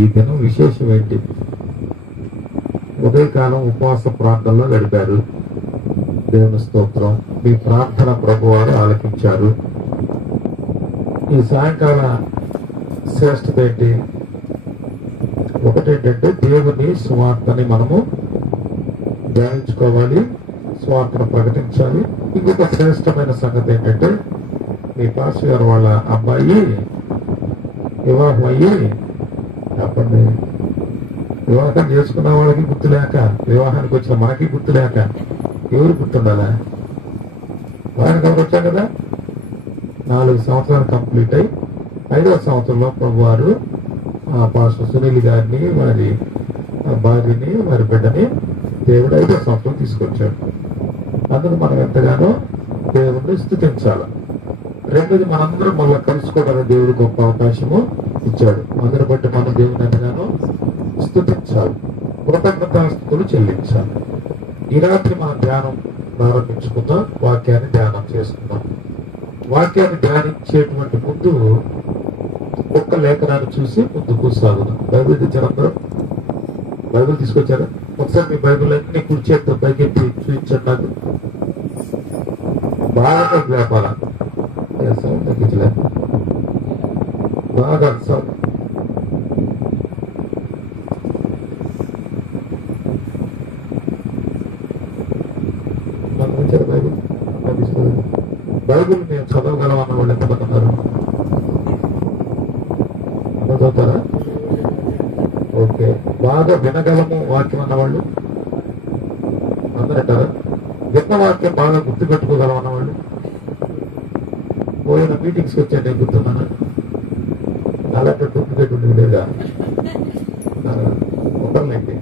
ఈ దినం విశేషం ఏంటి? ఉదయకాలం ఉపవాస ప్రార్థనలో గడిపారు. దేవుని స్తోత్రం. మీ ప్రార్థన ప్రభువారు ఆలకించారు. ఈ సాయంకాల శ్రేష్టత ఏంటి? ఒకటేంటంటే దేవుని సువార్తని మనము ధ్యానించుకోవాలి, సువార్తను ప్రకటించాలి. ఇంకొక శ్రేష్టమైన సంగతి ఏంటంటే మీ పాస్టర్ గారు వాళ్ళ అబ్బాయి వివాహం అయ్యి చెప్పండి, వివాహం చేసుకున్న వాళ్ళకి గుర్తు లేక, వివాహానికి వచ్చిన మనకి గుర్తు లేక ఎవరు గుర్తుండాలా? వారికి ఎవరు వచ్చాం కదా, 4 సంవత్సరాలు కంప్లీట్ అయి 5వ సంవత్సరంలో ప్రభు వారు పాస్టర్ సునీల్ గారిని, వారి భార్యని, వారి బిడ్డని దేవుడు 5వ సంవత్సరం తీసుకొచ్చాడు. అందుకు మనం ఎంతగానో దేవుడిని స్తుతించాలి. రెండోది, మనందరం మళ్ళీ కలుసుకోవడానికి దేవుడు గొప్ప అవకాశము ఇచ్చాడు. అందరి బట్టి మనం దేవుని ఎంతగానో స్తుతించాలి, కృతజ్ఞతాస్తుతులు చెల్లించాలి. ఈ రాత్రి మనం ధ్యానం ప్రారంభించుకుందాం. వాక్యాన్ని ధ్యానం చేసుకుందాం. వాక్యాన్ని ధ్యానించేటువంటి ముందు ఒక్క లేఖనాన్ని చూసి ముందుకు సాగుదాం. బైబిల్ తెచ్చారందరూ? బైబిల్ తీసుకొచ్చారా? ఒకసారి మీ బైబిల్ అన్ని కూర్చేతో పైకెత్తి చూపించండి. నాకు బాగా లేపాల సౌండ్ తగ్గించలే, బాగా సౌండ్. నాకు వచ్చారు బైబిల్. బైబిల్ మేము చదవగలం అన్న వాళ్ళు ఎంతమంది ఉన్నారు? చదువుతారా? ఓకే. బాగా వినగలము వాక్యం అన్నవాళ్ళు అందరంటారా? విన్న వాక్యం బాగా గుర్తుపెట్టుకోగలం అన్నవాళ్ళు? పోయిన మీటింగ్స్కి వచ్చాను, నేను గుర్తున్నాను. అలాంటి డూప్లికేట్ ఉండేది లేదా? ఒకరినండి.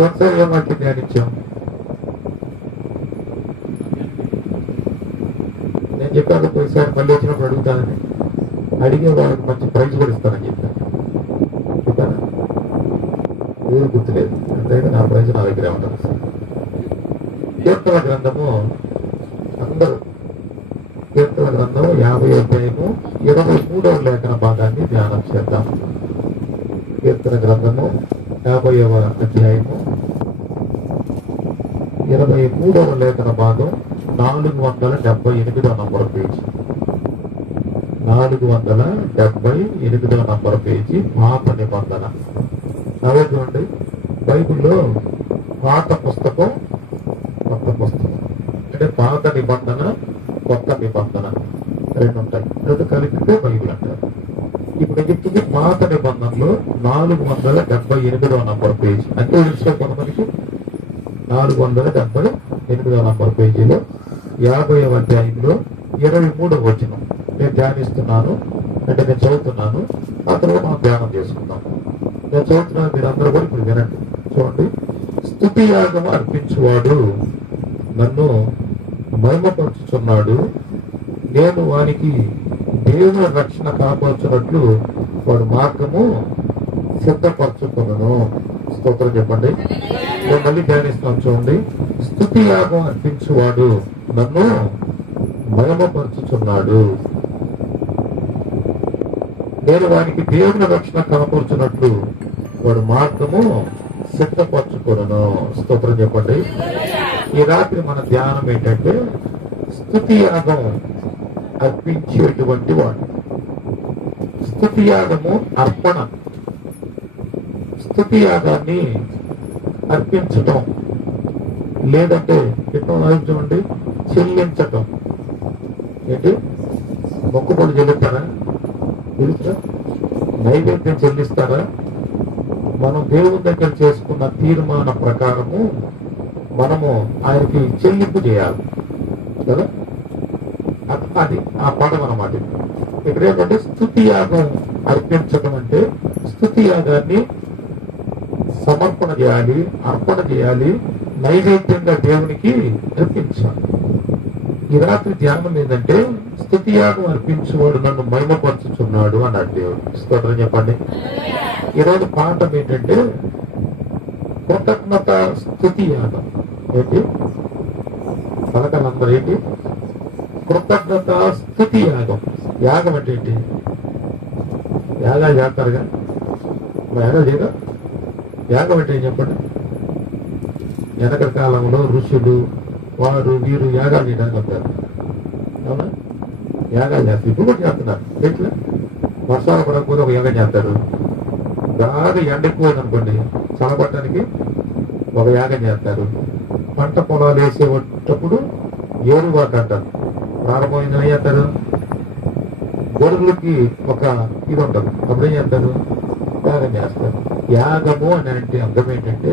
ఒకసారి ఏం వాక్యం ధ్యానించాం? నేను చెప్పాను పోయిసారి మళ్ళీ వచ్చినప్పుడు అడుగుతానని. అడిగే వాళ్ళకి మంచి ప్రైజ్ కూడా ఇస్తానని చెప్పాను. చెప్పాను, ఎవరు గుర్తులేదు. అంతేగా నా ప్రైజ్ నా దగ్గరే ఉంటుంది. కీర్తన గ్రంథము, అందరూ కీర్తన గ్రంథము 50వ అధ్యాయము 23వ లేఖన భాగాన్ని ధ్యానం చేద్దాం. కీర్తన గ్రంథము 50వ అధ్యాయము 23వ లేఖన భాగం 478వ నంబర్ పేజీ. 478వ నంబర్ పేజీ, పాత నిబంధన. చూడండి, బైబిల్లో పాత పుస్తకం, కొత్త పుస్తకం. అంటే పాత నిబంధన, కొత్త నిబంధన రెండు ఉంటాయి. రెండు కలిపితే బైబిల్ అంటారు. ఇప్పుడు చెప్తుంది పాత నిబంధనలో 478వ నంబర్ పేజీ. అంటే తెలుసుకో కొంతమందికి 478వ నంబర్ పేజీలో 50వ అధ్యాయంలో 23వ వచనం నేను ధ్యానిస్తున్నాను. అంటే నేను చదువుతున్నాను, ఆ తర్వాత మనం ధ్యానం చేసుకుందాం. నేను చదువుతున్నాను, మీరు అందరూ కూడా ఇప్పుడు వినండి. చూడండి. స్తుతి యాగం అర్పించువాడు నన్ను మహిమపరుచుచున్నాడు. నేను వానికి దేవుని రక్షణ కాపాడుచున్నట్లు వాడు మార్గము సిద్ధపరచుకున్నాను. స్తోత్రం చెప్పండి. నేను మళ్ళీ ధ్యానిస్తాను. చూడండి. స్తుతి యాగం అర్పించువాడు నన్ను మహిమపరుచుచున్నాడు. నేను వానికి దేవుని రక్షణ కనపరుచున్నట్లు వాడు మార్గము సిద్ధపరచుకోను. స్తోత్రం చెప్పండి. ఈ రాత్రి మన ధ్యానం ఏంటంటే స్తుతి యాగం అర్పించేటువంటి వాడు. స్తుతి యాగము అర్పణ. స్తుతి యాగాన్ని అర్పించటం, లేదంటే చూడండి, చెల్లించటం. ఏంటి? మొక్కుబడి చెల్లిస్తారా? నైవేద్యం చెల్లిస్తారా? మనం దేవుని దగ్గర చేసుకున్న తీర్మాన ప్రకారము మనము ఆయనకి చెల్లింపు చేయాలి కదా. అది ఆ పదం అన్నమాట. ఇక్కడ ఏంటంటే స్తుతి యాగం అర్పించడం అంటే స్తుతి యాగాన్ని సమర్పణ చేయాలి, అర్పణ చేయాలి, నైవేద్యంగా దేవునికి అర్పించాలి. ఈ రాత్రి ధ్యానం ఏంటంటే స్తుతి యాగం అర్పించేవాడు నన్ను మహిమపరచుచున్నాడు అన్నాడు దేవుడు. స్తోత్రం చెప్పండి. ఈరోజు పాఠం ఏంటంటే కృతజ్ఞత స్తుతి యాగం. ఏంటి పలకలందరూ? ఏంటి? కృతజ్ఞత స్తుతి యాగం. యాగం అంటే ఏంటి? యాగాలు చేస్తారుగా, యాగాలు చేయగా యాగం అంటే ఏం చెప్పండి? వెనకటి కాలంలో ఋషులు వారు వీరు యాగాలు చేయడానికి వస్తారు. అవునా? యాగాలు చేస్తారు. ఇప్పుడు కూడా చేస్తున్నారు. ఎట్లా? వర్షాలు పడకపోతే ఒక యాగం చేస్తారు. బాగా ఎండ ఎక్కువైంది అనుకోండి, చల్లబట్టడానికి ఒక యాగం చేస్తారు. పంట పొలాలు వేసేటప్పుడు ఏరువాక అంటారు. ప్రారంభమైన ఏం చేస్తారు? గొడుగులకి ఒక ఇది ఉంటుంది, అప్పుడు ఏం చేస్తారు? యాగం చేస్తారు. యాగము అని అంటే అర్థం ఏంటంటే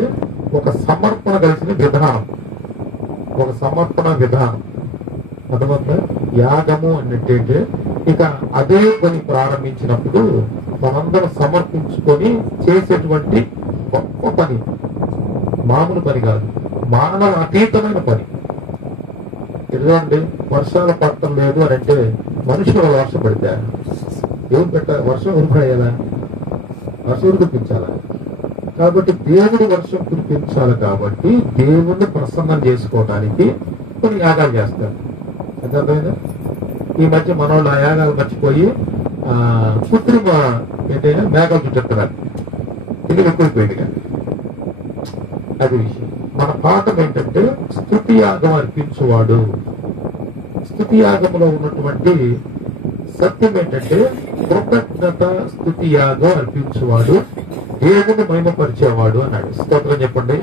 ఒక సమర్పణ కలిసిన విధానం, ఒక సమర్పణ విధానం. అర్థమవుతుందా? యాగము అంటే ఇక అదే పని ప్రారంభించినప్పుడు మనందరం సమర్పించుకొని చేసేటువంటి గొప్ప పని, మామూలు పని కాదు, మానవ అతీతమైన పని. ఎందుకంటే వర్షాలు పడటం లేదు అని అంటే మనుషులు వర్షం పడితే ఏం పెట్టాలి? వర్షం ఉరిపడేయాలా? వర్షం కురిపించాలా? కాబట్టి దేవుడు వర్షం కురిపించాలి. కాబట్టి దేవుణ్ణి ప్రసన్నం చేసుకోవడానికి కొన్ని యాగాలు చేస్తారు. అర్థమైందా? ఈ మధ్య మనోళ్ళు ఆ యాగాలు మర్చిపోయి కృత్రిమ ఏంటైనా మేఘాలు చుట్టేస్తున్నారు. ఇది ఎక్కువైపోయింది కానీ అది విషయం. మన పాఠం ఏంటంటే స్తుతి యాగం అర్పించువాడు. స్తుతి యాగంలో ఉన్నటువంటి సత్యం ఏంటంటే కృతజ్ఞత స్తుతి యాగం అర్పించువాడు దేవుని మహిమపరిచేవాడు అన్నాడు. స్తోత్రం చెప్పండి.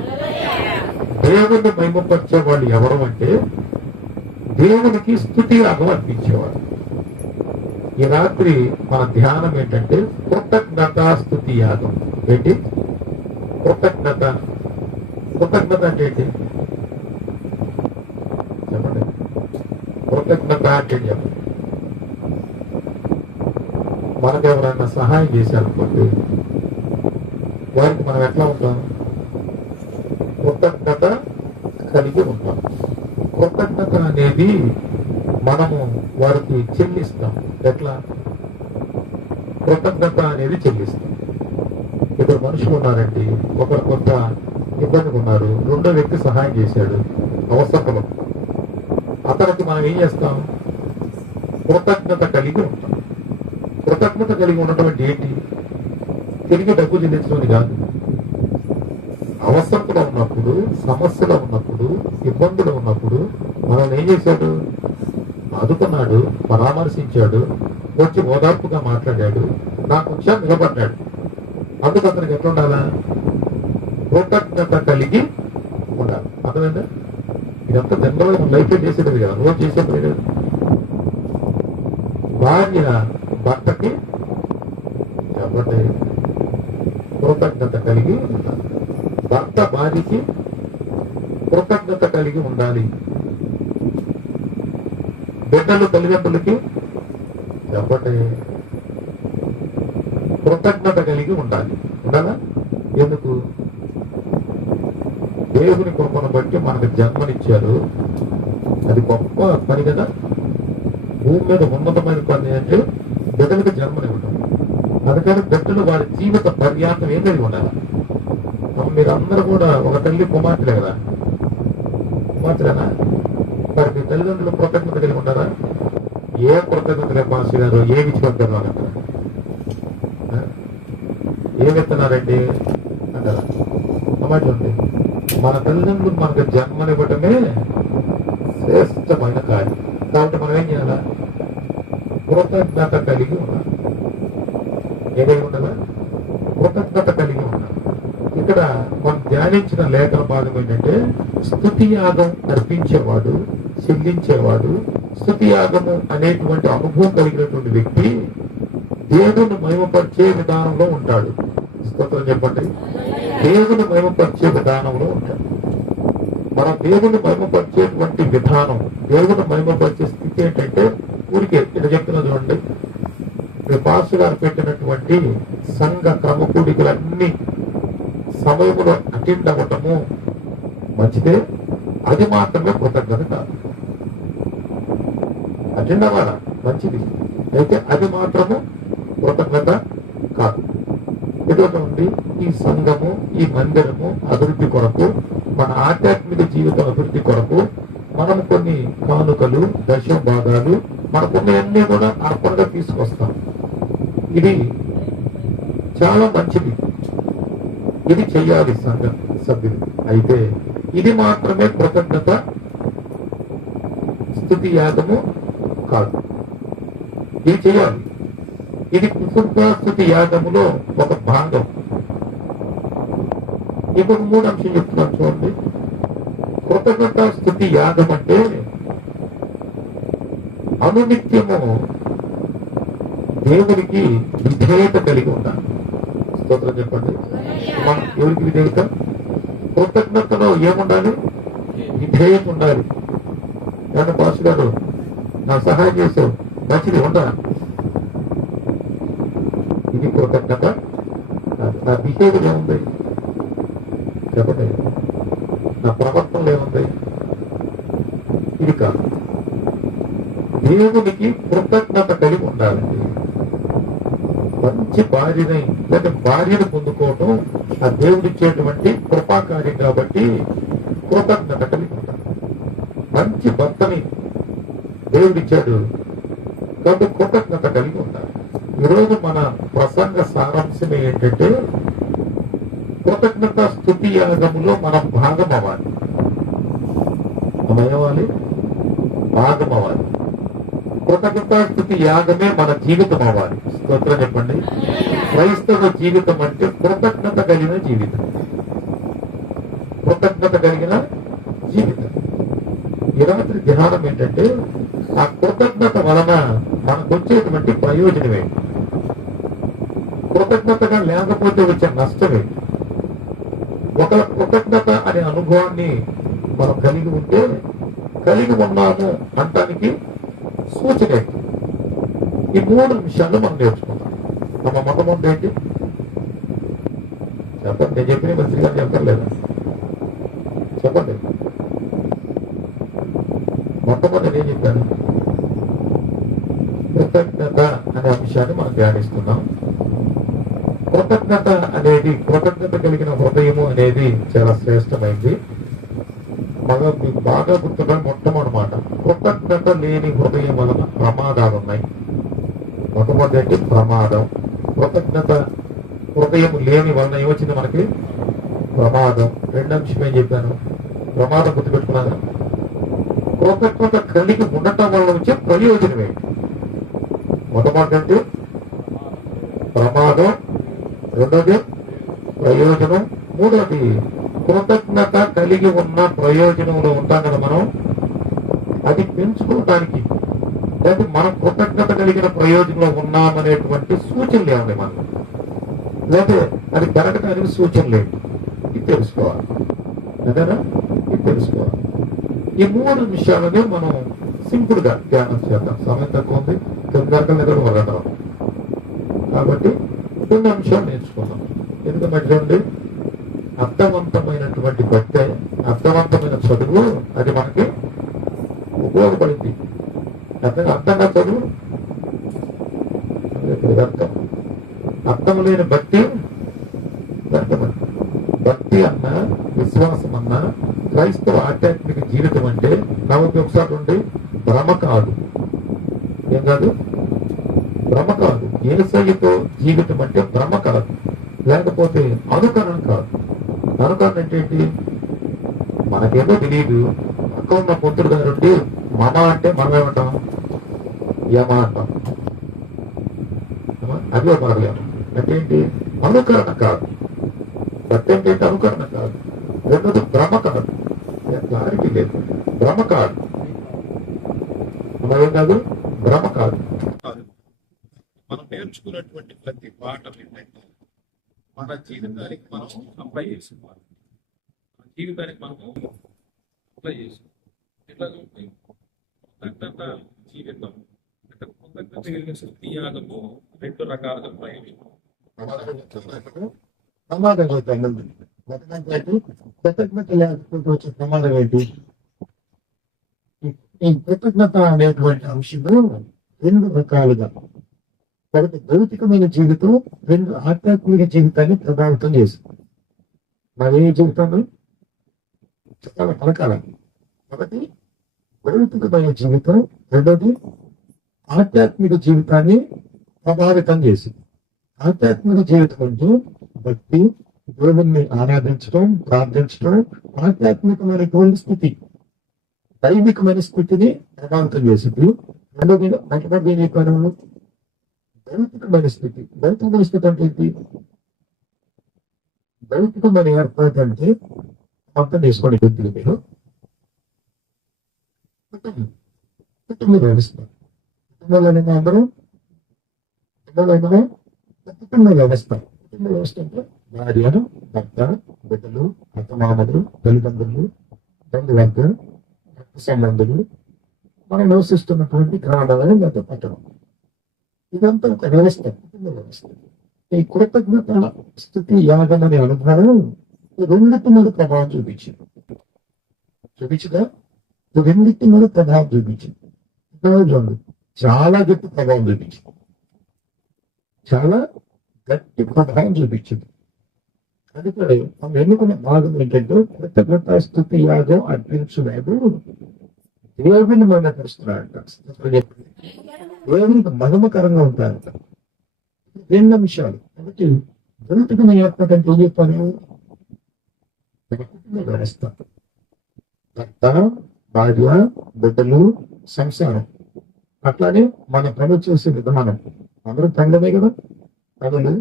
దేవుని మహిమపరిచేవాడు ఎవరు అంటే దేవునికి స్తుతి యాగం అర్పించేవాడు. ఈ రాత్రి మన ధ్యానం ఏంటంటే కృతజ్ఞత స్తుతి యాగం. ఏంటి కృతజ్ఞత? కృతజ్ఞత అంటే ఏంటి చెప్పండి? కృతజ్ఞత అంటే చెప్పండి. మనకు ఎవరైనా సహాయం చేశారనుకోండి, వారికి మనం ఎట్లా ఉంటాం? కృతజ్ఞత కలిగి ఉంటాం. కృతజ్ఞత అనేది మనము వారికి చెల్లిస్తాం. ఎట్లా? కృతజ్ఞత అనేది చెల్లిస్తాం. ఇద్దరు మనుషులు ఉన్నారండి, ఒకరు కొంత ఇబ్బందిగా ఉన్నారు, రెండో వ్యక్తి సహాయం చేశాడు అవసరంలో. అతనికి మనం ఏం చేస్తాం? కృతజ్ఞత కలిగి ఉంటాం. కృతజ్ఞత కలిగి ఉండటం అంటే ఏంటి? తిరిగి డబ్బు చెల్లించడం కాదు. అవసరంలో ఉన్నప్పుడు, సమస్యలో ఉన్నప్పుడు, ఇబ్బందులు ఉన్నప్పుడు మనం ఏం చేశాడు? ఆదుకున్నాడు, పరామర్శించాడు, వచ్చి ఓదార్పుగా మాట్లాడాడు, నా పక్షాన్ని నిలబడ్డాడు. అందుకు అతనికి ఎట్లా ఉండాలా? కృతజ్ఞత కలిగి ఉండాలి. అర్థమైందా? ఇదంతా జనరల్గా మన లైఫ్ లో చేసేది కదా, రోజు చేసేది లేదు. భార్య భర్తకి చెప్పండి కృతజ్ఞత కలిగి ఉండాలి. భర్త భార్యకి కృతజ్ఞత కలిగి ఉండాలి. బిడ్డలు తల్లిదండ్రులకి చెప్పండి కృతజ్ఞత కలిగి ఉండాలి. ఉండాలా? ఎందుకు? దేవుని కృపను బట్టి మనకు జన్మనిచ్చారు. అది గొప్ప పని కదా. భూమి మీద ఉన్నతమైన పని అంటే బిడ్డలకు జన్మనివ్వడం. అందుకని బిడ్డలు వారి జీవిత పర్యాంతం ఏం కలిగి ఉండాలి? మీరందరూ కూడా ఒక తల్లి కుమార్తెలే కదా, కుమార్తెనా? మరి మీ తల్లిదండ్రులు కృతజ్ఞత కలిగి ఉండారా? ఏ కృతజ్ఞతలే పాస్ గారు ఏమి ఇచ్చిపోతారు అంటారా? ఏమిస్తున్నారండి అంటారా? సమాజం ఉంది. మన తల్లిదండ్రులు మనకు జన్మనివ్వటమే శ్రేష్టమైన కార్యం. కాబట్టి మనం ఏం చేయాలా? కృతజ్ఞత కలిగి ఉండాలి. ఏ కలిగి ఉండాలా? కృతజ్ఞత కలిగి ఉండాలి. ఇక్కడ మనం ధ్యానించిన లేఖన భాగం ఏంటంటే స్తుతి యాగం అర్పించేవాడు, చెల్లించేవాడు, స్తుతి యాగము అనేటువంటి అనుభవం కలిగినటువంటి వ్యక్తి దేవుని మహిమపరిచే విధానంలో ఉంటాడు. స్తోత్రం చెప్పండి. దేవుని మహిమపరిచే విధానంలో ఉంటాడు. మనం దేవుని మహిమపరిచేటువంటి విధానం, దేవుని మహిమపరిచే స్థితి ఏంటంటే ఊరికే ఇక్కడ చెప్తున్నా చూడండి. పాస్టర్ గారు పెట్టినటువంటి సంఘ క్రమకూడికలన్నీ సమయంలో అటెండ్ అవ్వటము మంచిదే. అది మాత్రమే కృతజ్ఞత కాదు. అటెండ్ అవ్వాలా, మంచిది. అయితే అది మాత్రము కృతజ్ఞత కాదు. ఎందుకంటే ఈ సంఘము, ఈ మందిరము అభివృద్ధి కొరకు, మన ఆధ్యాత్మిక జీవితం అభివృద్ధి కొరకు మనం కొన్ని కానుకలు, దశమ భాగాలు, మనకున్నవన్నీ కూడా అర్పణగా తీసుకొస్తాం. ఇది చాలా మంచిది. ఇది చెయ్యాలి సంఘ సభ్యులు. అయితే ఇది మాత్రమే కృతజ్ఞత స్తుతి యాగము కాదు, ఇది చేయాలి. ఇది కుటుంబ స్తుతి యాగములో ఒక భాగం. ఇప్పుడు 3 అంశం చెప్తున్నాను చూడండి. కృతజ్ఞత స్తుతి యాగం అంటే అనునిత్యము దేవునికి విధేయత కలిగి ఉండాలి. స్తోత్రం చెప్పండి. ఎవరికి విధేయత? కృతజ్ఞతలో ఏముండాలి? విధేయత ఉండాలి. ఏమన్నా బాస్ గారు నా సహాయం చేసావు, మంచిది ఉండాలి. ఇది కృతజ్ఞత. నా బిహేవియర్ ఏముంది చెప్పండి, నా ప్రవర్తనలో ఏముంది? ఇది కాదు. దేవునికి కృతజ్ఞత కలిగి ఉండాలండి. మంచి భార్యని లేదా భార్యను పొందుకోవటం ఆ దేవుడిచ్చేటువంటి కృపాకార్యం కాబట్టి కృతజ్ఞత కలిగి ఉండాలి. మంచి భర్తని దేవుడిచ్చాడు కాబట్టి కృతజ్ఞత కలిగి ఉండాలి. ఈరోజు మన ప్రసంగ సారాంశం ఏంటంటే కృతజ్ఞత స్తుతి యాగములో మనం భాగం అవ్వాలి. ఏమవ్వాలి? భాగం అవ్వాలి. కృతజ్ఞత స్తుతి యాగమే మన జీవితం అవ్వాలి. స్తోత్రం చెప్పండి. క్రైస్తవ జీవితం అంటే కృతజ్ఞత కలిగిన జీవితం. కృతజ్ఞత కలిగిన జీవితం. ఈ రాత్రి ధ్యానం ఏంటంటే ఆ కృతజ్ఞత వలన మనకు వచ్చేటువంటి ప్రయోజనం ఏంటి, కృతజ్ఞతగా లేకపోతే వచ్చే నష్టమే. ఒక కృతజ్ఞత అనే అనుభవాన్ని మనం కలిగి ఉంటే కలిగి ఉన్నాము అంటానికి సూచన. ఈ 3 విషయాలు మనం నేర్చుకుందాం. మన మొట్టమొదటి ఏంటి చెప్పండి. నేను చెప్పిన మంత్రి గారు చెప్పడం లేదా? చెప్పండి. మొట్టమొదటి ఏం చెప్పాను? కృతజ్ఞత అనే అంశాన్ని మనం ధ్యానిస్తున్నాం. కృతజ్ఞత అనేది, కృతజ్ఞత కలిగిన హృదయము అనేది చాలా శ్రేష్టమైంది. మీకు బాగా గుర్తుగా మొట్టమొదటి మాట, కృతజ్ఞత లేని హృదయం వలన ప్రమాదాలు ఉన్నాయి. మొట్టమొదటి ప్రమాదం. కృతజ్ఞత హృదయం లేని వలన ఏమొచ్చింది మనకి? ప్రమాదం. 2వ అంశం ఏం చెప్పాను? ప్రమాదం గుర్తుపెట్టుకున్నాను. కృతజ్ఞత కలిగి ఉండటం వల్ల వచ్చే ప్రయోజనం ఏంటి? మొట్టమొదటి ప్రమాదం, 2వది ప్రయోజనం, 3వది కృతజ్ఞత కలిగి ఉన్న ప్రయోజనంలో ఉంటాం కదా మనం, అది పెంచుకోవటానికి లేదా మనం కృతజ్ఞత కలిగిన ప్రయోజనంలో ఉన్నామనేటువంటి సూచనలు ఏమండి మనం, లేదా అది పెరగడానికి సూచనలు ఏంటి? ఇది తెలుసుకోవాలి. అదేనా? ఇది తెలుసుకోవాలి. ఈ 3 విషయాలనే మనం సింపుల్ గా ధ్యానం చేద్దాం. సమయం తక్కువ ఉంది, 9 గంటల దగ్గర వరగడం కాబట్టి 2 అంశాలు నేర్చుకుందాం. ఎందుకంటే చూడండి, అర్థవంతమైనటువంటి భక్తి, అర్థవంతమైన చదువు అది మనకి ఉపయోగపడింది. అర్థంగా చదువు వ్యర్థం. అర్థం లేని భక్తి వ్యర్థమండి. భక్తి అన్న, విశ్వాసం అన్న, క్రైస్తవ ఆధ్యాత్మిక జీవితం అంటే నవ్వుకి ఒకసారి ఉండి భ్రమ కాదు. ఏం కాదు? భ్రమ కాదు. యేసయ్యతో జీవితం అంటే భ్రమ కాదు, లేకపోతే అనుకరణ కాదు. అనుకరణ అంటే ఏంటి? మనకేమో తెలియదు. పక్క ఉన్న పొత్తుడు గారుండి మమ అంటే మనం ఏమంటాం? యమ అంటాం. అదే మారలేము అంటే ఏంటి? అనుకరణ కాదు. భక్తి అంటే అనుకరణ కాదు. 2వది భ్రమ కాదు. క్లారిటీ లేదు. భ్రమ కాదు. ఏం కాదు? భ్రమ కాదు. మనం నేర్చుకున్నటువంటి ప్రతి పాఠం ఏంటంటే మన జీవితానికి మనం అప్లై చేసుకోవాలి. మన జీవితానికి మనము అప్లై చేసుకోవాలి. ఎట్లా కృతజ్ఞత జీవితం అంటే కృతజ్ఞత కలిగిన స్తుతి యాగము 2 రకాలుగా ప్రయోజనం. ప్రమాదం కృతజ్ఞత లేకపోతే వచ్చే ప్రమాదం ఏంటి? ఈ కృతజ్ఞత అనేటువంటి అంశము 2 రకాలుగా, కాబట్టి భౌతికమైన జీవితం 2 ఆధ్యాత్మిక జీవితాన్ని ప్రభావితం చేస్తుంది. మరి ఏ జీవితాన్ని చాలా పలకాల. కాబట్టి భౌతికమైన జీవితం, 2వది ఆధ్యాత్మిక జీవితాన్ని ప్రభావితం చేసింది. ఆధ్యాత్మిక జీవితం అంటే భక్తి, దేవుణ్ణి ఆరాధించడం, ప్రార్థించడం ఆధ్యాత్మికమైనటువంటి స్థితి, దైవికమైన స్థితిని ప్రభావితం చేసింది. మొట్టమొదటి ఏం చెప్పాను? భౌతికమైన స్థితి. భౌతికమైన స్థితి అంటే ఏంటి? భౌతికమైన ఏర్పాటు అంటే అర్థం చేసుకోండి. కొద్దిగా మీరు కుటుంబ వ్యవస్థ, కుటుంబంలో అందరూ కుటుంబ వ్యవస్థ. కుటుంబ వ్యవస్థ అంటే భార్య, భర్త, బిడ్డలు, అత్తమామలు, తల్లిదండ్రులు, బంధువర్గం, రక్త సంబంధులు, మనం నివసిస్తున్నటువంటి గ్రామాలను లేదా పట్టణం. ఇదంతా ఒక వ్యవస్థ, కుటుంబ వ్యవస్థ. ఈ కృతజ్ఞత స్థితి యాగం అనే అనుభవం రెండింటి మీద ప్రభావం చూపించింది. రెండింటి మీద ప్రభావం చూపించింది. చాలా గట్టి ప్రభావం చూపించింది. చాలా గట్టి ప్రభావం చూపించింది. అందుకే మనం ఎన్నుకున్న భాగం ఏంటంటే కృతజ్ఞత స్థుతి యాగం అర్పించున్నాడు. దేవుని మహిమపరుస్తున్నాడంట. దేవునికి మహిమకరంగా ఉంటారంట. రెండు అంశాలు. కాబట్టి భౌతికమైన ఏర్పాటు అంటే ఏం చెప్పాను? వ్యవస్థ, భర్త, భార్య, బిడ్డలు, సంసారం. అట్లానే మన పని చేసే విధానం. అందరూ పనులమే కదా పనులు.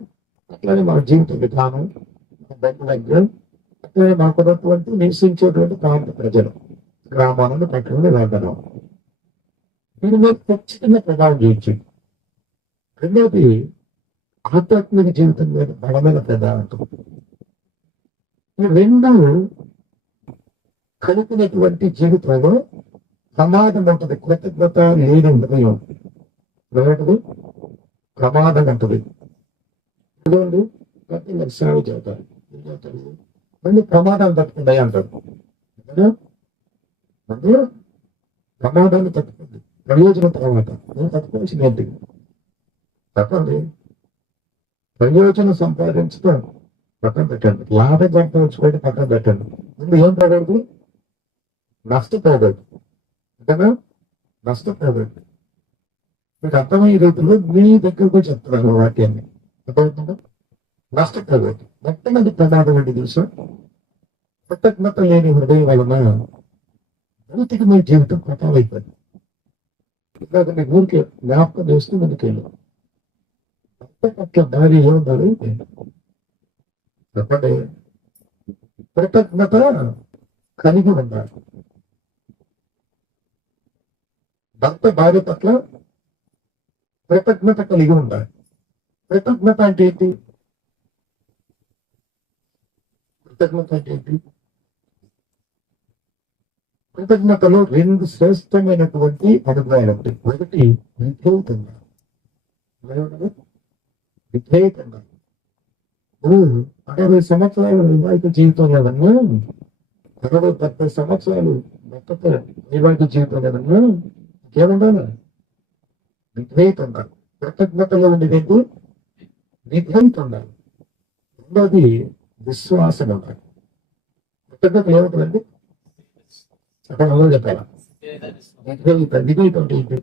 అట్లానే మన జీవిత విధానం, బంధువర్గం, అట్లానే మనకున్నటువంటి నివసించేటువంటి ప్రాంత ప్రజలు, గ్రామాలను, పట్టణాలను వెళ్ళడం. దీని మీద ఖచ్చితంగా ప్రభావం చూపించింది. రెండవది ఆధ్యాత్మిక జీవితం మీద బలమైన ప్రభావం. ఈ రెండు కలిపినటువంటి జీవితంలో ప్రమాదం ఉంటుంది. కృతజ్ఞత లేని హృదయం ఏమిటది? ప్రమాదం ఉంటుంది. చూడండి, ప్రతి లక్ష్యాలు చెబుతారు. మళ్ళీ ప్రమాదాలు తట్టుకుంటాయి అంటారు. అంటే ప్రమాదాలు తట్టుకుంది, ప్రయోజనం తర్వాత నేను తట్టుకోవాల్సింది ఏంటి? తప్పండి. ప్రయోజనం సంపాదించడం పక్కన పెట్టండి, లాభం సంపాదించుకోవడం పక్కన పెట్టండి. ముందు ఏం పోకూడదు? నష్టపోకూడదు. అంతేనా? నష్టపోకూడదు. మీకు అర్థమయ్యే రీతిలో మీ దగ్గరకు చెప్తున్నాను వాక్యాన్ని. అర్థమవుతుందా? నష్టపోకూడదు. మొట్టమొదటి ప్రమాదం ఏంటి తెలుసా? కృతజ్ఞత లేని హృదయం వలన భౌతికమైన జీవితం ప్రభావైపోయింది. ఇలాగ మీ ఊరికి జ్ఞాపకం చేస్తూ ముందుకెళ్ళు. పట్ల దారి ఏముండాలి చెప్పండి. కృతజ్ఞత కలిగి ఉండాలి. భర్త భార్య పట్ల కృతజ్ఞత కలిగి ఉండాలి. కృతజ్ఞత అంటే ఏంటి? కృతజ్ఞత అంటే ఏంటి? కృతజ్ఞతలో రెండు శ్రేష్టమైనటువంటి అనుభవాలు ఉంటాయి. ఒకటి విధేయతంగా. విధేయతంగా 60 సంవత్సరాలు వైవాహిక జీవితం లేదన్నా, 60-70 సంవత్సరాలు భర్తతో వైవాహిక జీవితం లేదన్నా, ఇంకేముండాలి? విధేయత ఉండాలి. కృతజ్ఞతలో ఉండేది విధేయత ఉండాలి. రెండోది విశ్వాసం ఉండాలి. కృతజ్ఞత ఏముంటుందండి? అక్కడ చెప్పాలా? విధేయత అంటే ఏంటి?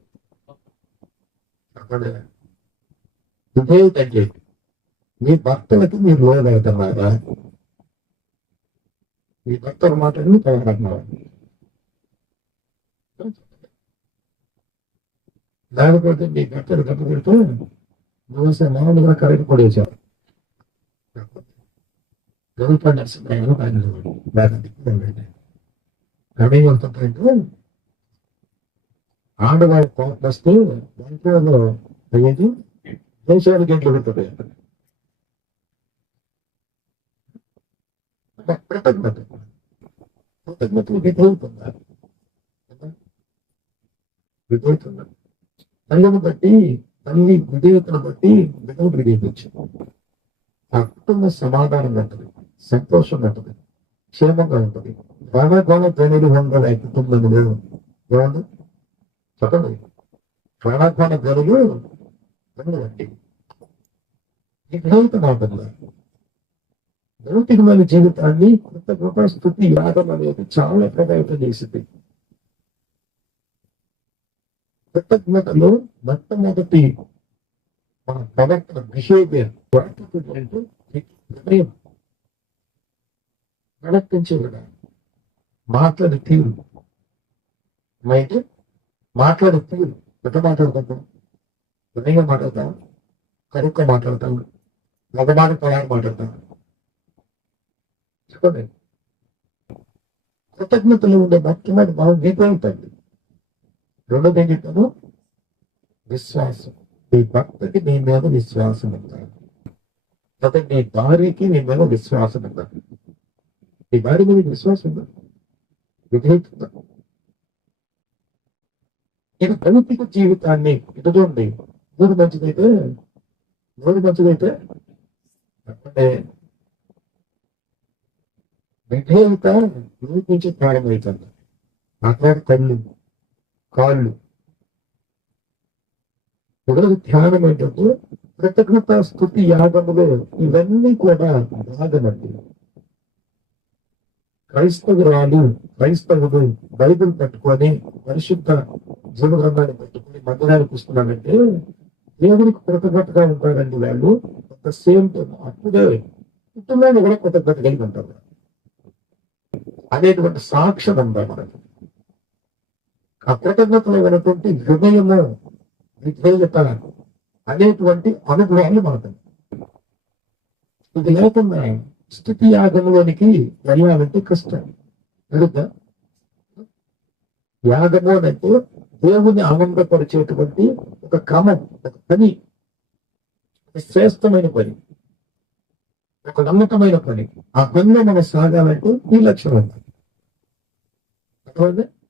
విధేయత అంటే మీ భర్తలకి మీరు లోనవుతున్నారా? మీ భర్తల మాటని తగడుతున్నారా? లేకపోతే మీ భర్తలు కప్పు పెడితే నువ్వు మామూలుగా కరెక్ట్ పడేసావు. గౌరవ నరసింహరావు అడేంటే ఆడవాళ్ళ కోపం వస్తే దాంట్లో అయ్యేది దేశాలు గంటలు ఉంటుంది. కృతజ్ఞత విధేయుతున్నారు. విధేయుతున్నారు. తల్లిని బట్టి, తల్లి విధేయతను బట్టి బిడ్డలు విధేయించు. ఆ కుటుంబ సమాధానం ఉంటుంది, సంతోషం ఉంటుంది, క్షేమంగా ఉంటుంది. ప్రాణాపాన ధ్వనులు ఉండవు కుటుంబంలో. ఏమండి చెప్పండి, ప్రాణాపాన ధ్వనులు ఉండవండి. విధేయత ఉంటుంది. భౌతికమైన జీవితాన్ని కృతజ్ఞత స్థుతి యాగం అనేది చాలా ప్రభావితం చేసింది. కృతజ్ఞతలో మొట్టమొదటి మన ప్రవర్తన బిహేవియర్ అంటే హృదయం. ప్రవర్తించేవాడు, మాట్లాడే తీరు, అయితే మాట్లాడే తీరు ఎట్లా మాట్లాడతాం? వినయంగా మాట్లాడతాం, కరుగ్గా మాట్లాడతాం, మగమాట తయారు మాట్లాడతాం. చెప్పండి. కృతజ్ఞతలు ఉండే మొట్టమొదటి భావం దీపవుతుంది. రెండోది ఏం చెప్పాను? విశ్వాసం. నీ భర్తకి నీ మీద విశ్వాసం ఉండాలి. లేదా నీ భార్యకి నీ మీద విశ్వాసం ఉండాలి. నీ భార్య మీద విశ్వాసం ఉందా? విధేయత. ఇది భౌతిక జీవితాన్ని ఇటు చూడండి. మూడు మంచిదైతే అంటే విధేయత నోటి నుంచి ప్రారంభమవుతుంది. ఆ తర్వాత కళ్ళు, కాళ్ళు. మొదటి ధ్యానం ఏంటంటే కృతజ్ఞత స్తుతి యాగములు ఇవన్నీ కూడా భాగమండి. క్రైస్తవుడు బైబిల్ పట్టుకొని పరిశుద్ధ జీవగ్రంథాన్ని పట్టుకొని మందిరానికి వస్తున్నాడంటే దేవునికి కృతజ్ఞతగా ఉంటారండి వాళ్ళు. ఒక సేమ్ టైం అప్పుడే కుటుంబాన్ని కూడా కృతజ్ఞత కలిగి ఉంటారు అనేటువంటి సాక్ష్యం ఉందా మనకి. ఆ కృతజ్ఞతలో ఉన్నటువంటి హృదయము, విధేయత అనేటువంటి అనుభవాలు మనకు. ఇది లేకుండా స్థుతి యాగంలోనికి వెళ్ళాలంటే కష్టం. కనుక యాగము అంటే దేవుని ఆనందపరిచేటువంటి ఒక క్రమం, ఒక పని, ఒక శ్రేష్టమైన పని, ఒక నమ్మకమైన పని. ఆ పనిలో మనం సాగాలంటే ఈ లక్ష్యం ఉంది.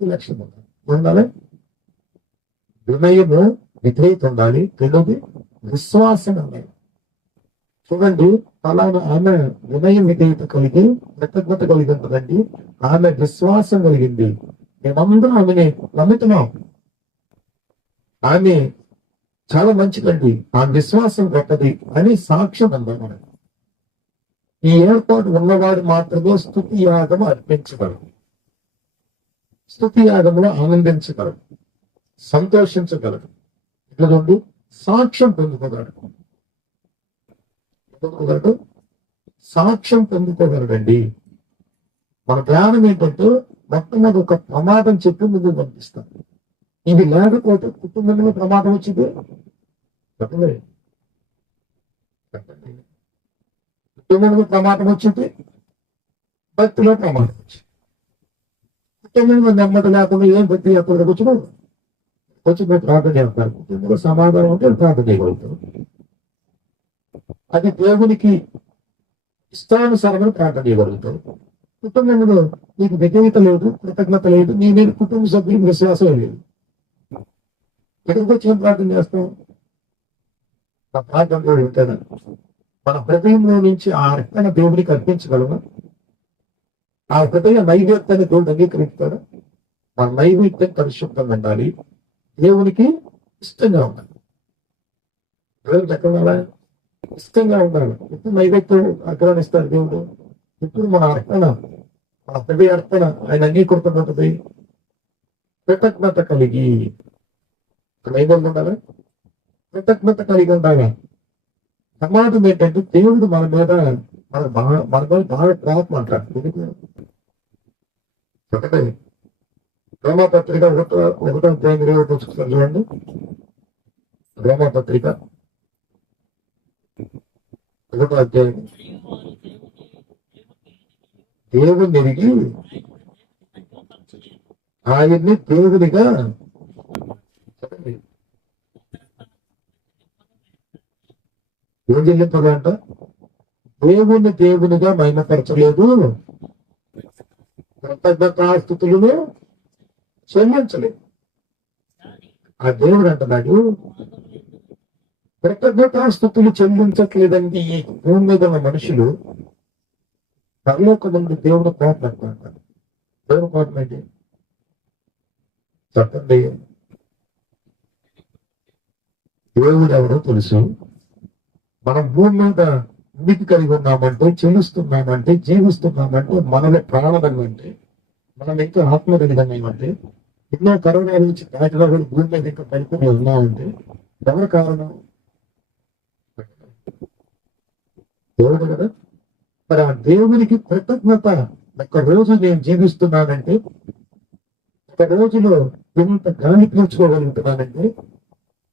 ఈ లక్ష్యం ఉండాలి. వినయము, విధేయత ఉండాలి. రెండోది విశ్వాసం ఉండాలి. చూడండి, అలాగే ఆమె వినయ విధేయత కలిగి కృతజ్ఞత కలిగి ఉంటుందండి. ఆమె విశ్వాసం కలిగింది. మేమందరం ఆమెని నమ్ముతున్నాం. ఆమె చాలా మంచిదండి, ఆ విశ్వాసం గొప్పది అని సాక్ష్యం ఉందా మనకి. ఈ ఏర్పాటు ఉన్నవాడు మాత్రమే స్తుతి యాగము అర్పించగలరు. స్తుతి యాగంలో ఆనందించగలరు, సంతోషించగలరు. ఇట్లా సాక్ష్యం పొందుకోగలడు. సాక్ష్యం పొందుకోగలడండి. మన ధ్యానం ఏంటంటే మొట్టమొదటి ఒక ప్రమాదం చెప్పి ముందుకు పంపిస్తాం. ఇది లేకపోతే కుటుంబంలో ప్రమాదం వచ్చింది. కుటుంబంలో ప్రమాదం వచ్చింది, భక్తిలో ప్రమాదం వచ్చింది. కుటుంబంలో నెమ్మది లేకుండా ఏం భక్తి ఎక్కడ వచ్చినా వచ్చి మీరు ప్రార్థన చేస్తారు. కుటుంబంలో సమాధానం ఉంటే ప్రార్థన చేయగలుగుతారు. అది దేవునికి ఇష్టానుసారమైన ప్రార్థన చేయగలుగుతారు. కుటుంబంలో నీకు విధేయత లేదు, కృతజ్ఞత లేదు, నీ మీద కుటుంబ సభ్యులకు విశ్వాసం లేదు. ఎక్కడికి వచ్చి ప్రార్థన చేస్తాం? ఆ ప్రార్థన కూడా వింటాను. మన హృదయంలో నుంచి ఆ అర్పణ దేవునికి అర్పించగలమా? ఆ హృదయ నైవేద్యాన్ని దేవుడు అంగీకరిస్తాడు. మన నైవేద్యం పరిశుభ్రంగా ఉండాలి, దేవునికి ఇష్టంగా ఉండాలి. దేవుడికి ఎక్కడ ఉండాలి? ఇష్టంగా ఉండాలి. ఇప్పుడు నైవేద్యం ఆగ్రహిస్తాడు దేవుడు. ఇప్పుడు మన అర్పణ, మన హృదయ అర్పణ ఆయన అంగీకృతమవుతుంది. కృతజ్ఞత కలిగి నైవేద్యం ఉండాలి, కృతజ్ఞత కలిగి ఉండాలి. సమాజం ఏంటంటే దేవుడు మన మీద బాగా ప్రాప్తం అంటారు. ఒకటే రోమాపత్రిక ఒకటో అధ్యాయం 20 పుస్తకం చూడండి. రోమాపత్రిక 1వ అధ్యాయం. దేవుని ఎరిగి ఆయన్ని దేవునిగా ఏం చెల్లించాలంట? దేవునిగా మహిమపరచలేదు, కృతజ్ఞతాస్తుతులను చెల్లించలేదు. ఆ దేవుడు అంటున్నాడు, కృతజ్ఞతాస్తుతులు చెల్లించట్లేదండి ఈ భూమి మీద ఉన్న మనుషులు. పరలోక ముందు దేవుడు కోపం అంటారు. దేవుడు కోపం ఏంటి చెప్పండి? దేవుడు ఎవరో తెలుసు. మనం భూమి మీద ఉనికి కలిగి ఉన్నామంటే, చెల్లిస్తున్నామంటే, జీవిస్తున్నామంటే, మనలో ప్రాణం అంటే, మనం ఇంకా ఆత్మగలిగంటే, ఎన్నో కరోనా నుంచి దాటిలో కూడా భూమి మీద ఇంకా పడుకుని ఉన్నామంటే ఎవరు కారణం? దేవుడు కదా. మరి ఆ దేవునికి కృతజ్ఞత ఒక రోజు నేను జీవిస్తున్నానంటే, ఒక రోజులో ఎంత గాలి పీల్చుకోగలుగుతున్నానంటే,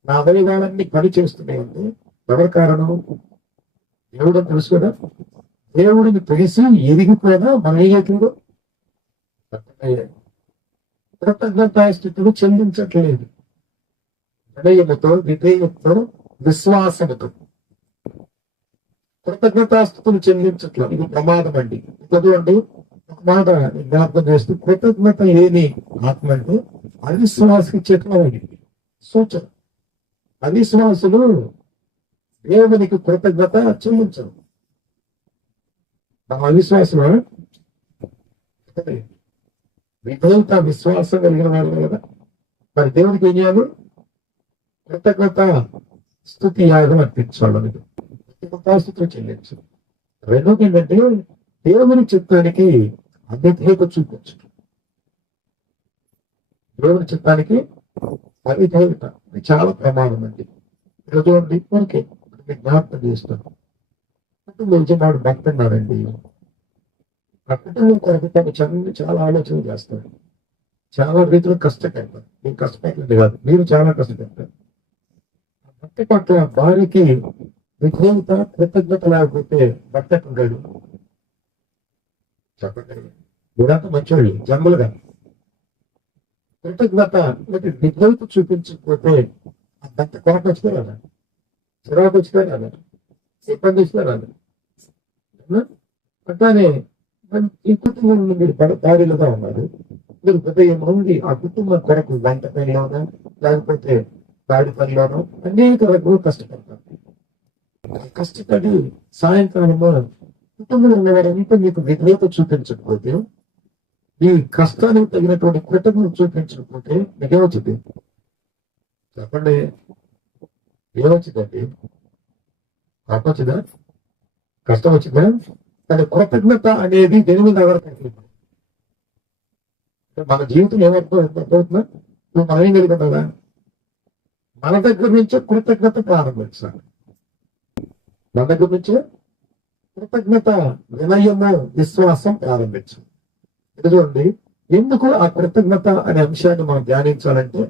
నా అవయవాలన్నీ పని చేస్తున్నాయంటే ఎవరి కారణం? దేవుడు అని తెలుసు కదా. దేవుడిని తెలిసి ఎరిగిపోయినా మన ఏయట్లేదు, కృతజ్ఞతాస్థితులు చెల్లించట్లేదు. వినయముతో, విధేయతతో, విశ్వాసముతో కృతజ్ఞతాస్థితులు చెల్లించట్లేదు. ఇది ప్రమాదం అండి. చదవండి, ఒక మాట జ్ఞాపకం చేస్తూ, కృతజ్ఞత లేని ఆత్మ అంటే అవిశ్వాసకి చిహ్నమైంది, సూచన. అవిశ్వాసులు దేవునికి కృతజ్ఞత చెల్లించరు. మన అవిశ్వాసం విధేయత విశ్వాసం కలిగిన వాళ్ళు కదా. మరి దేవునికి ఏం చేయాలి? కృతజ్ఞత స్తుతి యాగం అర్పించాలి. కృతజ్ఞతాస్థుతులు చెల్లించు. రెండోది ఏంటంటే దేవుని చిత్తానికి అవిధేయత చూపించడం. దేవుని చిత్తానికి అవిధేయత చాలా ప్రమాదం అండి. చూడండి, ఓకే, జ్ఞాపకం చేస్తాను. కుటుంబ యజమానుడు భక్తి ఉన్నాడండి. ఆ కుటుంబం కొరకు తను చాలా ఆలోచన చేస్తాడు. చాలా రీతిలో కష్టపడతారు. మీరు కష్టపడలేదు కాదు, మీరు చాలా కష్టపడతారు. భక్తి పట్ల భార్యకి విధేయత కృతజ్ఞత లేకపోతే భర్త ఉంటాడు. చెప్పండి, మీరంతా మంచివాళ్ళు జన్మలుగా. కృతజ్ఞత విధేయత చూపించకపోతే ఆ భర్త కోపం వచ్చితే రాదా, చిరాకు వచ్చితే రాదా, ఇబ్బంది ఇస్తే రాదా. అట్లానే ఈ కుటుంబం మీరు భార్యలుగా ఉన్నారు. మీరు హృదయం నుండి ఆ కుటుంబం కొరకు వంట పనిలోనో లేకపోతే గాడి పనిలోనో అనేక రకాలు కష్టపడతారు. కష్టపడి సాయంకాలము కుటుంబంలో ఉన్నవారంతా మీకు విధేయత చూపించకపోతే, మీ కష్టానికి తగినటువంటి కృతజ్ఞత చూపించకపోతే మీకేమొచ్చింది? చెప్పండి, ఏమొచ్చిందండి? కోపం వచ్చిందా? కష్టం వచ్చిందా? కానీ కృతజ్ఞత అనేది దేని మీద ఆధారపడుతుంది? మన జీవితం ఏమర్థమవుతుందా? నువ్వు మనం ఏం కలిగిపోతుందా? మన దగ్గర నుంచే కృతజ్ఞత ప్రారంభించాలి. మన దగ్గర నుంచే కృతజ్ఞత, వినయము, విశ్వాసం ప్రారంభించాలి. చూడండి, ఎందుకు ఆ కృతజ్ఞత అనే అంశాన్ని మనం ధ్యానించాలంటే,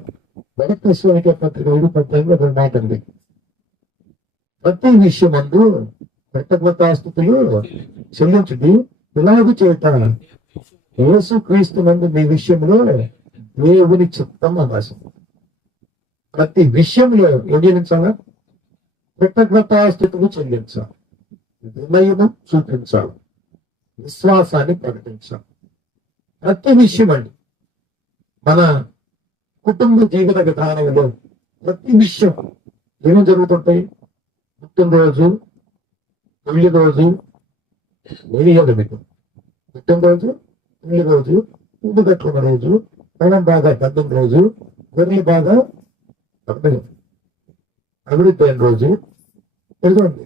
వెనక్కి పత్రిక 5:18 మాట ఉంది. ప్రతి విషయం అందు కృతజ్ఞతాస్తుతులు చెల్లించుడి, ఇలాగ చేయట యేసు క్రీస్తు నందు మీ విషయంలో దేవుని చిత్తం అవకాశం. ప్రతి విషయంలో ఏం చెల్లించాలా? కృతజ్ఞతాస్తుతులు చెల్లించాలి, వినయము చూపించాలి, విశ్వాసాన్ని ప్రకటించాలి. ప్రతి విషయం అండి. మన కుటుంబ జీవిత విధానంలో ప్రతి విషయం ఏమి జరుగుతుంటాయి? పుట్టినరోజు, పెళ్లి రోజు, ఏది మీకు పుట్టినరోజు, పెళ్లి రోజు, ఇల్లు కట్టుకున్న రోజు, మనం బాగా పెద్ద రోజు, గొర్రెలు బాగా అభివృద్ధి అయిన రోజు, తెలుసుకోండి,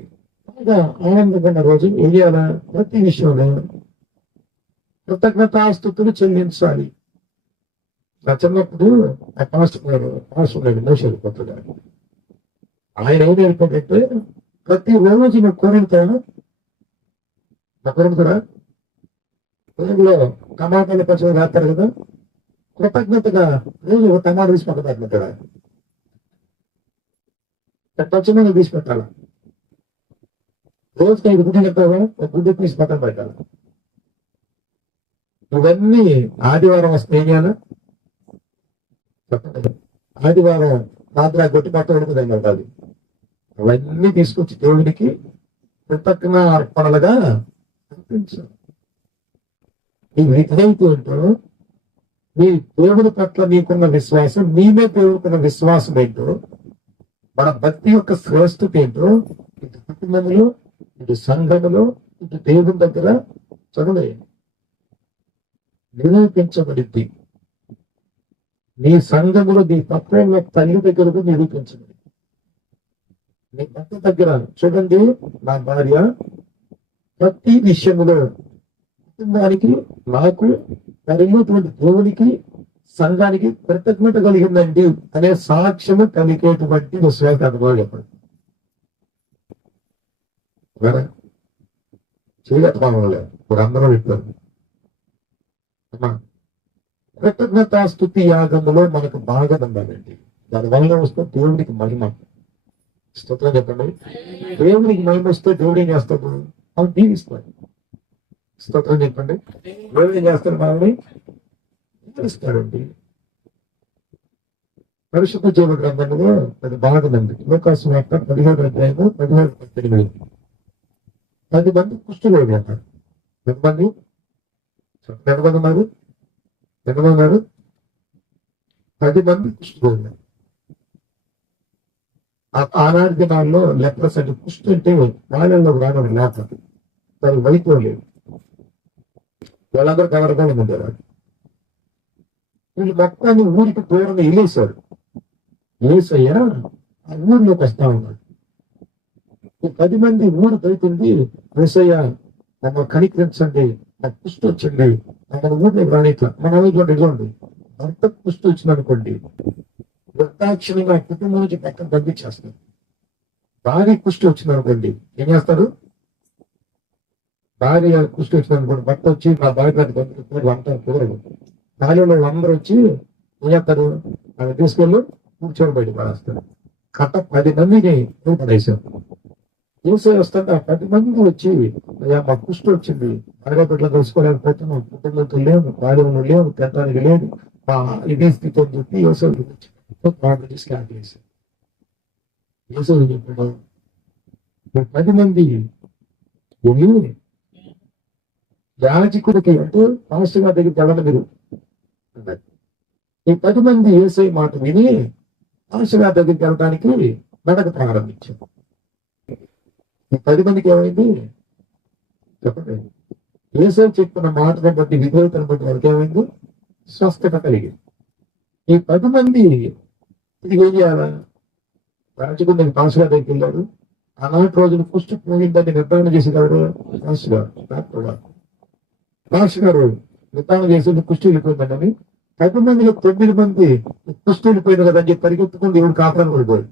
బాగా ఆనందంగా రోజు. ఏం చేయాలా? ప్రతి విషయంలో కృతజ్ఞతాస్తుతులు చెల్లించాలి. నా చిన్నప్పుడు ఆ పాస్టర్ మోసపోతున్నాడు. ఆయన ఏం నేర్పడంటే, ప్రతి రోజు నువ్వు కొరుకుతాను, నా కొరుకుతారా? కొరుగులో టమాటాలు పచ్చడి రాస్తారు కదా, కృతజ్ఞతగా రోజు ఒక టమాటా తీసి పక్కన పెట్టమంటాడా? పచ్చడి తీసి పెట్టాలా? రోజుకి 5 గుడ్డు చెప్తావా? ఒక గుడ్డు తీసి పక్కన పెట్టాలి. ఇవన్నీ ఆదివారం వస్తే ఏం చేయాలా? చెప్పండి, ఆదివారం రాత్రి గొట్టి పట్ట ఉడుకుదండి ఉండాలి. అవన్నీ తీసుకొచ్చి దేవుడికి కృతజ్ఞ అర్పణలుగా అర్పించాలి. ఈ విధేయత ఏంటో, మీ దేవుడి పట్ల మీకున్న విశ్వాసం, మీమే దేవుడికున్న విశ్వాసం ఏంటో, మన భక్తి యొక్క శ్రేష్ఠత ఏంటో ఇటు కుటుంబంలో, ఇటు సంఘములో, ఇటు దేవుని దగ్గర చదువు నిరూపించబడింది. నీ సంఘములో నీ తత్వంలో తల్లి దగ్గరకు నిరూపించబడింది. నీ భర్త దగ్గర చూడండి, నా భార్య ప్రతి విషయంలో కుటుంబానికి, నాకు, కలిగినటువంటి దేవునికి, సంఘానికి కృతజ్ఞత కలిగిందండి అనే సాక్ష్యము కలిగేటువంటి విశ్వాస అనుభవం చెప్పండి. చేయగలలేదు ఇప్పుడు అందరూ చెప్పారు. అమ్మా, కృతజ్ఞతాస్తుతి యాగములో మనకు బాగా ఉండాలండి. దానివల్ల వస్తే దేవుడికి మహిమ. స్తోత్రం చెప్పండి. దేవుడికి మహిమ వస్తే దేవుడు ఏం చేస్తాడు? అవును దీవిస్తాడు. స్తోత్రం చెప్పండి. దేవుడు ఏం చేస్తాడు? మనల్ని దీవిస్తాడండి. పరిశుద్ధ జీవ గ్రంథంలో అది బాగుందండి. లోకాసు వార్త 17:17-18. 10 మంది కుష్ఠరోగులు అన్నారు. ఎంతమంది ఉన్నారు? 10 మంది కుష్ఠరోగులు. ఆనాటి దినాల్లో లెప్రస్ అంటే కుష్టి అంటే వాళ్ళలో రావడం లేక దానికి వైద్యం లేదు. వాళ్ళందరూ కవరగా ఉండేవాడు. వీళ్ళు మొత్తాన్ని ఊరికి దూరంగా వెళ్ళేశారు. ఏసయ్య ఆ ఊర్లోకి వస్తా ఉన్నాడు. ఈ 10 మంది ఊరు బయటండి, ఏసయ్య మమ్మల్ని కనికరించండి, నాకు కుష్టి వచ్చింది, మమ్మల్ని ఊరిలో రానిట్లా. మన ఇదిగోండి భర్త కుష్టి వచ్చింది అనుకోండి, వృద్ధాక్షణంగా కుటుంబం నుంచి పక్కన పంపించేస్తారు. భార్య కుష్టి వచ్చింది అనుకోండి, ఏం చేస్తారు? భార్య కుష్టి వచ్చింది అనుకోండి, భర్త వచ్చి నా భార్య అంటారు కుదరదు. భార్యలో అందరూ వచ్చి ఏం చేస్తారు? ఆమె తీసుకెళ్ళి కూర్చొని బయట పడేస్తారు. కథ 10 మందిని పడేశారు. ఏసై వస్తుంటే ఆ 10 మంది వచ్చి అయ్యా మా కుష్టి వచ్చింది, భార్య బిడ్డలు తెలుసుకోలేకపోతున్నాం, కుటుంబంతో లేవు, భార్యలు లేవు, తినడానికి లేదు, ఇదే స్థితి అని చెప్పి ఏసై ప్రాబ్లం స్టార్ట్ చేశారు. ఏసై చెప్పాడు, 10 మంది వెళ్ళి యాజకుడికి అంటే పాస్టర్ గారి దగ్గరికి వెళ్ళండి మీరు. ఈ 10 మంది ఏసై మాట విని పాస్టర్ గారి దగ్గరికి వెళ్ళడానికి నడక ప్రారంభించారు. ఈ 10 మందికి ఏమైంది చెప్పండి? ఏసై చెప్పిన మాటను బట్టి, విధేయతను బట్టి వారికి ఏమైంది? స్వస్థత కలిగింది. ఈ 10 మంది ఇది ఏం చేయాలా? రాజుకు నేను పాస్టర్ గారి దగ్గరికి వెళ్ళాడు. ఆనాటి రోజున కుష్టి పోయిందని నిర్ధారణ చేసేవాడు పాస్టర్ గారు, డాక్టర్ గారు. పాస్టర్ గారు నిర్ధారణ చేసి కుష్టి వెళ్ళిపోయిందని 10 మందిలో 9 మంది కుష్టి వెళ్ళిపోయింది కదా అని చెప్పి పరిగెత్తుకుని దేవుడు కాపాడు పడిపోయాడు.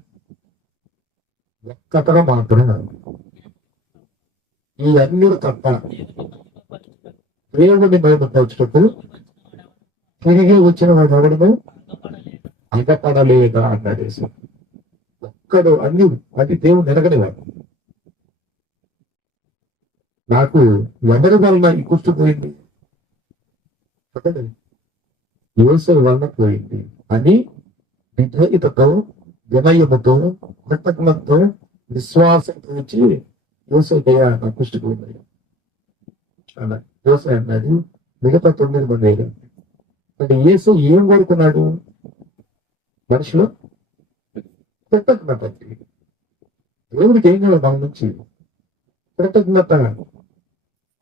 ఒక్కతరం మాత్రం ఈ అన్ని తప్ప దేవుడిని బయటపరచుటప్పుడు తిరిగి వచ్చిన వాడు ఎవడను అగపడలేదా అన్నాడు. ఒక్కడు అన్ని అది దేవుడు నెరగనివాడు. నాకు ఎవరి వలన ఈ కుష్టి పోయింది? యేసు వలన పోయింది అని విధేయతతో, వినయముతో, కృతజ్ఞతతో, విశ్వాసంతో వచ్చి యేసు దయ నా కుష్టి పోయింది అలా యేసు అన్నాడు. మిగతా 9 మంది అయ్యారు. అంటే యేసు ఏం కోరుకున్నాడు? మనిషిలో కృతజ్ఞత. దేవుడికి ఏం కావాలి మన నుంచి?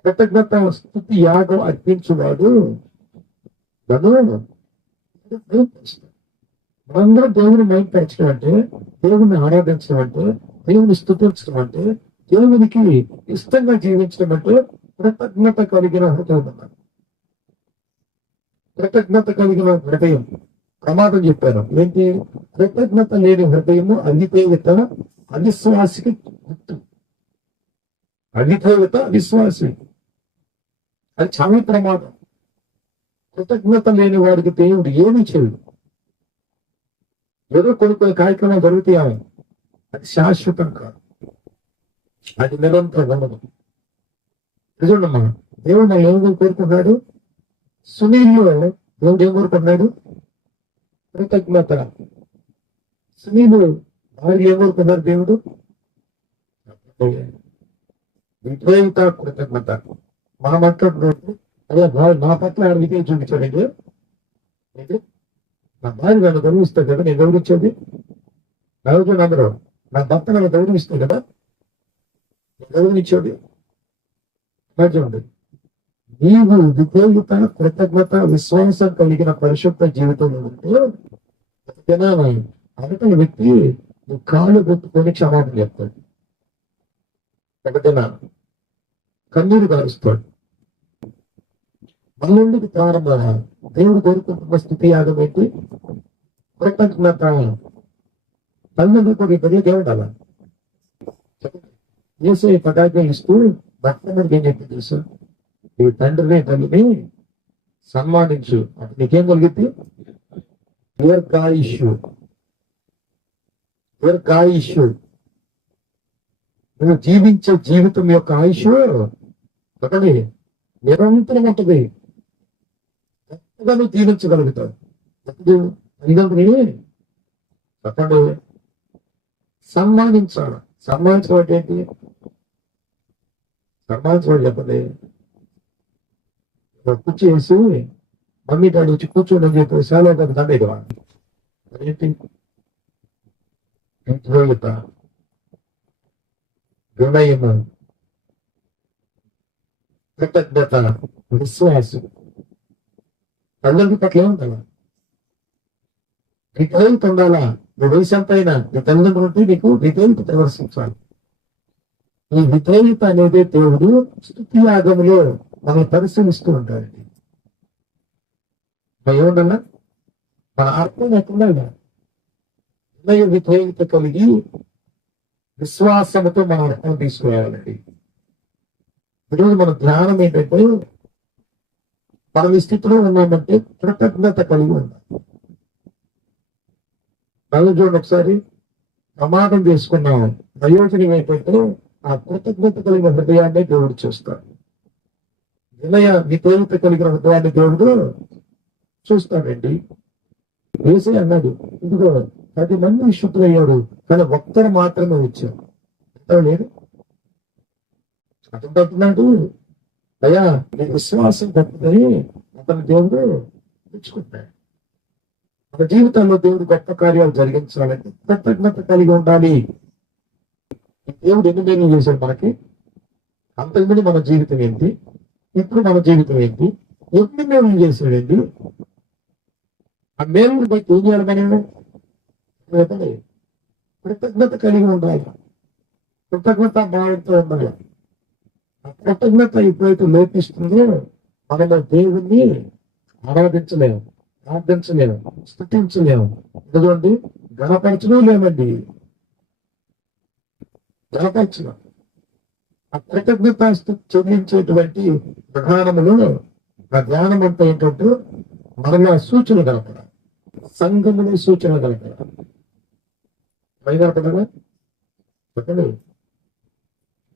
కృతజ్ఞత స్తుతి యాగం అర్పించువాడు మనందరం దేవుని మైపరచడం అంటే, దేవుని ఆరాధించడం అంటే, దేవుని స్తుతించడం అంటే, దేవునికి ఇష్టంగా జీవించడం అంటే కృతజ్ఞత కలిగిన హృదయం అన్నారు. కృతజ్ఞత కలిగిన హృదయం ప్రమాదం చెప్పారు. ఏంటి? కృతజ్ఞత లేని హృదయము అవిధేయత, అవిశ్వాసికి గుర్తు. అవిధేయత, అవిశ్వాసి అది చాలా ప్రమాదం. కృతజ్ఞత లేని వాడికి దేవుడు ఏమీ చేయడు. ఏదో కొన్ని కార్యక్రమాలు జరుగుతాయి, అది శాశ్వతం కాదు, అది నిరంతరం ఉండదు. నిజమమ్మా, దేవుడు నా ఏమో కోరుకున్నాడు? సునీల్లో దేవుడు ఏం కోరుకున్నాడు? కృతజ్ఞత. సునీలు భార్య ఏం కోరుకున్నారు? దేవుడు విధేయత, కృతజ్ఞత. మనం మాట్లాడుతున్నప్పుడు అదే నా పట్ల ఆయన విధేయం చూపించాడు. నా భార్య నన్ను గౌరవిస్తాడు కదా, నేను గౌరవించేది గౌరవం. అందరూ నా భర్త నన్ను గౌరవిస్తాడు కదా, నేను గౌరవించేది. చూడండి, నీవు విధేయత, కృతజ్ఞత, విశ్వాసం కలిగిన పరిశుద్ధ జీవితంలో ఉంటే అవతల వ్యక్తి నీ కాళ్ళు కొట్టుకొని క్షమాపణ చెప్తాడు. ఒకటేనా కన్నీరు కారుస్తాడు. మనకి ప్రారంభ దేవుడు కోరుకుంటున్న స్థితి యాగం ఏంటి? కృతజ్ఞత. తల్లి కూడా ఇబ్బంది దేవుడు అలా చేసే పదార్థం ఇస్తూ భర్త ఏం చెప్పి తెలుసు? ఈ తండ్రిని తల్లిని సన్మానించు, నీకేం కలిగిద్ది? దీర్ఘాయుష్యు. దీర్ఘాయుష్యు. నువ్వు జీవించే జీవితం యొక్క ఆయుష్ ఒకటి నిరంతరం ఉంటుంది. గొప్పగా నువ్వు జీవించగలుగుతావు. ఎప్పుడు తల్లిదండ్రులని చెప్పండి సన్మానించాలి. సన్మానించడం ఏంటి? సన్మానించడం చెప్పండి. కూర్చేసి మమ్మీ డాడీ వచ్చి కూర్చోండి అని చెప్పి చాలా దండేది వాళ్ళు. అదేంటి? విధేయత, వినయము, కృతజ్ఞత, విశ్వాసం తల్లిదండ్రుల పట్ల ఏముండాలా? విధేయత ఉండాలా. నువ్వు వయసు ఎంత అయినా నీ తల్లిదండ్రులు ఉంటే నీకు విధేయత ప్రదర్శించాలి. ఈ విధేయత అనేది దేవుడు స్తుతి యాగములో మనం పరిశీలిస్తూ ఉంటాడండి. ఏముండాలా? మన అర్థం లేకుండా వినయ విధేయత కలిగి విశ్వాసంతో మనం అర్థం తీసుకురావాలండి. ఈరోజు మన ధ్యానం ఏంటంటే మనం ఈ స్థితిలో ఉన్నామంటే కృతజ్ఞత కలిగి ఉన్నాం. మళ్ళీ చూడండి ఒకసారి ప్రమాదం చేసుకున్నాం. ప్రయోజనం ఏంటంటే ఆ కృతజ్ఞత కలిగిన హృదయాన్ని దేవుడు చూస్తాడు. వినయ విధేయత కలిగిన హృదయాన్ని దేవుడు చూస్తాడండి. వేసే అన్నాడు, ఇదిగో 10 మంది శుద్ధులయ్యాడు కానీ ఒక్కరు మాత్రమే వచ్చారు. ఎంత లేదు అతను అంటున్నాడు, అయ్యా నీ విశ్వాసం గొప్పదని అతను దేవుడు తెచ్చుకుంటాడు. మన జీవితంలో దేవుడు గొప్ప కార్యాలు జరిగించాలంటే కృతజ్ఞత కలిగి ఉండాలి. దేవుడు ఎన్ని మేలు చేశాడు మనకి. అంతకుముందు మన జీవితం ఏంటి, ఇప్పుడు మన జీవితం ఏంటి, ఎన్ని మేలు చేశాడండి. ఆ మేలుని బట్టి ఏం చేయాలి? మనం కృతజ్ఞత కలిగి ఉండాలి. కృతజ్ఞత భావంతో ఉండాలి. ఆ కృతజ్ఞత ఎప్పుడైతే లోపిస్తుందో మనలో దేవుణ్ణి ఆరాధించలేము, ప్రార్థించలేము, స్తుతించలేము. ఎందుకండి గణపరచడం లేమండి. గణపరచడం ఆ కృతజ్ఞత చెల్లించేటువంటి ప్రధానములో ఆ ధ్యానం అంటే ఏంటంటే మనలో సూచన కలపడం, సంఘములో సూచన కలపడం. కనపడగా చెప్పండి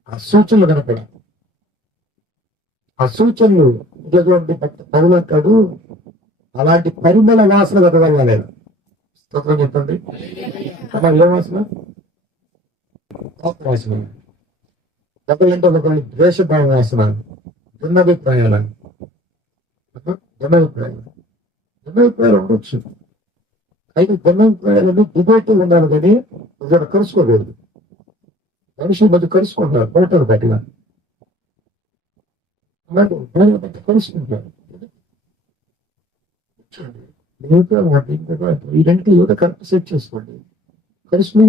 ఆ సూచనలు కనపడం. ఆ సూచనలు ఇటువంటి పరులంటాడు అలాంటి పరిమళ వాసన కదగలగాలి. స్తోత్రం చెప్పండి. అలా ఏ వాసన? వాసన. ఒకళ్ళంటే ఒకళ్ళు ద్వేషభావ వాసన, భిన్నాభిప్రాయాలు ఉండొచ్చు. అయితే భిన్నాభిప్రాయాలను డిబేట్లు ఉండాలి కానీ ఇక్కడ కలుసుకోకూడదు. మనుషుల మధ్య కలుసుకుంటారు, పోతారు గట్టిగా కలుసుకుంటారు. ఈ రెండింటికి ఏదో కరెక్ట్ సెట్ చేసుకోండి. కలుసుకుని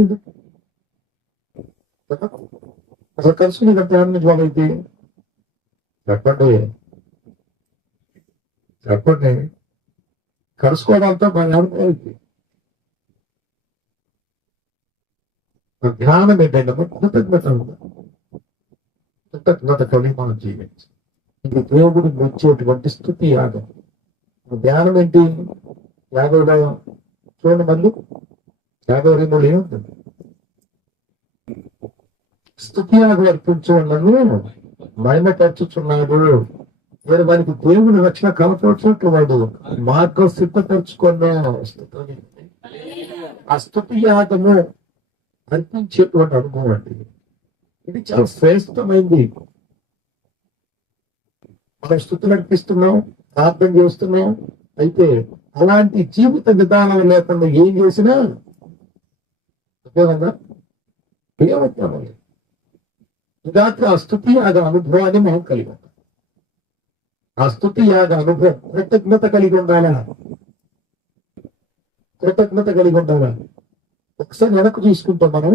అసలు కలుసుకుని కట్టాలని జాబ్ అయితే చెప్పండి చెప్పండి. కలుసుకోవడంతో బాగా అయితే ధ్యానం ఏంటంటే కృతజ్ఞత కృతజ్ఞత కలిగి మనం జీవించి ఇది దేవుడు వచ్చేటువంటి స్తుతి యాగం. ధ్యానం ఏంటి? 50 చూడండి మళ్ళీ 52 ఏముంటుంది? స్తుతి యాగం అర్పించు మహిమ పరచుచున్నాడు. నేను వానికి దేవుని రక్షణ కనపరచినట్లు వాడు మార్గం సిద్ధపరచుకున్నాను. ఆ స్తుతి యాగము అర్పించేటువంటి అనుభవం అండి. ఇది చాలా శ్రేష్టమైంది. మనం స్థుతులు అర్పిస్తున్నాం, ప్రార్థన చేస్తున్నాం. అయితే అలాంటి జీవిత విధానం లేకుండా ఏం చేసినా ఉపయోగంగా ఏమవుతాం. ఇదాత్ర ఆ స్తుతి యాగ అనుభవాన్ని మనం కలిగి ఉంటాం. ఆ స్తుతి యాగ అనుభవం కృతజ్ఞత కలిగి ఉండాలా. కృతజ్ఞత కలిగి ఉండాలా. ఒకసారి వెనక్కి చూసుకుంటాం మనం.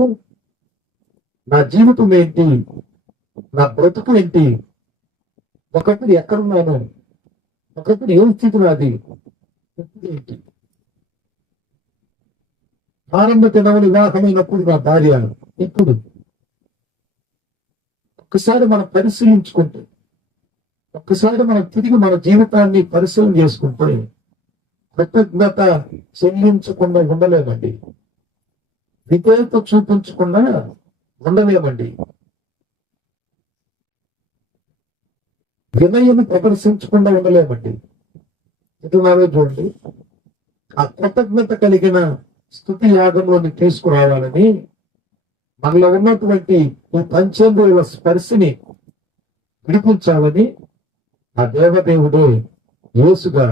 నా జీవితం ఏంటి, నా బ్రతుకు ఏంటి, ఒకప్పుడు ఎక్కడున్నాను, ఒకప్పుడు ఏ స్థితి నాది, ఏంటి. ఆరంభ దినములు వివాహమైనప్పుడు నా భార్య ఎప్పుడు ఒకసారి మనం పరిశీలించుకుంటే ఒక్కసారి మనం తిరిగి మన జీవితాన్ని పరిశీలన చేసుకుంటే కృతజ్ఞత చెల్లించకుండా ఉండలేమండి. విధేయత చూపించకుండా ఉండలేమండి. వినయం ప్రదర్శించకుండా ఉండలేమండి. ఇటున్నావే చూడండి, ఆ కృతజ్ఞత కలిగిన స్తుతి యాగంలోని తీసుకురావాలని మనలో ఉన్నటువంటి ఈ పంచేంద్రియుల స్పర్శని విడిపించాలని ఆ దేవదేవుడే యేసుగా